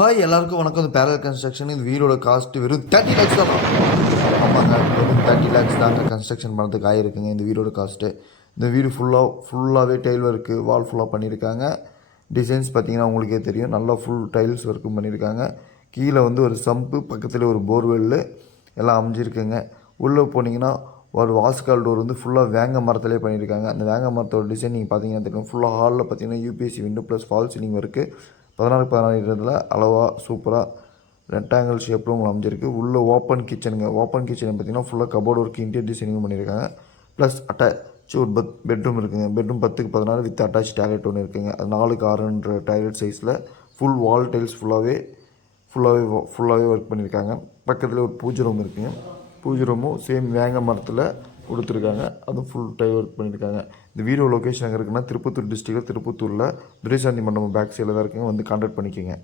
Hi எல்லாருக்கும் வணக்கம். இந்த பேரல் கன்ஸ்ட்ரக்ஷன் இந்த வீடோட காஸ்ட் வெறும் 30 lakhs தான். ஆமாங்க, வெறும் 30 lakhs தாங்க கன்ஸ்ட்ரக்ஷன் பண்ணுறதுக்கு ஆகிருக்குங்க இந்த வீடோட காஸ்ட்டு. இந்த வீடு ஃபுல்லாகவே டைல் ஒர்க்கு, வால் ஃபுல்லாக பண்ணியிருக்காங்க. டிசைன்ஸ் பார்த்தீங்கன்னா உங்களுக்கே தெரியும், நல்லா ஃபுல் டைல்ஸ் ஒர்க்கும் பண்ணியிருக்காங்க. கீழே வந்து ஒரு சம்பு, பக்கத்தில் ஒரு போர்வெல்லு எல்லாம் அமைஞ்சிருக்குங்க. உள்ளே போனீங்கன்னா ஒரு வாஸ்கால் டோர் வந்து ஃபுல்லாக வேங்க மரத்துலேயே பண்ணியிருக்காங்க. அந்த வேங்க மரத்தோட டிசைன் நீங்கள் பார்த்தீங்கன்னா தெரியும். ஃபுல்லாக ஹாலில் பார்த்தீங்கன்னா UPSC window plus fall ceiling இருக்குது. 16x16 அளவாக சூப்பராக ரெக்டாங்கிள் ஷேப்பில் உங்களுக்கு அமைஞ்சிருக்கு. உள்ளே ஓப்பன் கிச்சனுங்க. ஓப்பன் கிச்சன் பார்த்திங்கன்னா ஃபுல்லாக கபோர்டு ஒர்க், இன்டீரியர் டிசைனிங் பண்ணியிருக்காங்க. ப்ளஸ் அட்டாச் ஒரு பெட்ரூம் இருக்குங்க. Bedroom 10x16 with attach toilet ஒன்று இருக்குங்க. அது 4x6 டாய்லெட் சைஸில் ஃபுல் வால் டைல்ஸ் ஃபுல்லாகவே ஒர்க் பண்ணியிருக்காங்க. பக்கத்தில் ஒரு பூஜை ரூம் இருக்குங்க. பூஜை ரூமும் சேம் வேங்க மரத்தில் கொடுத்துருக்காங்க. அதுவும் ஃபுல் டைல் ஒர்க் பண்ணியிருக்காங்க. இந்த வீடியோ லொக்கேஷன் எங்கே இருக்குன்னா திருப்பத்தூர் டிஸ்ட்ரிக்டில் திருப்பத்தூரில் துரைசாந்தி மண்டபம் பேக் சைடில் தான் இருக்குங்க. வந்து கான்டாக்ட் பண்ணிக்கோங்க.